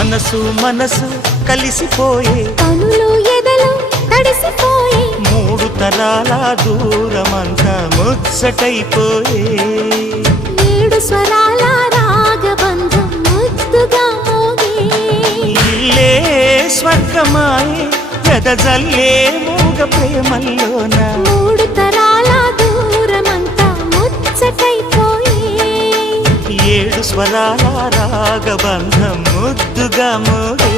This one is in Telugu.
మనసు మనసు కలిసిపోయే కనులు ఎదలు తడిసిపోయే మూడు తరాల దూరమంతా ముచ్చటైపోయే ఏడు స్వరాల రాగబంధం ముద్దుగా మోగే ఇల్లే స్వర్గమాయే ఎదజల్లే మూగ ప్రేమల్లోన మూడు తరాల దూరమంతా ముచ్చటైపోయే ఏడు స్వరాల రాగబంధం ముద్దుగా మోగే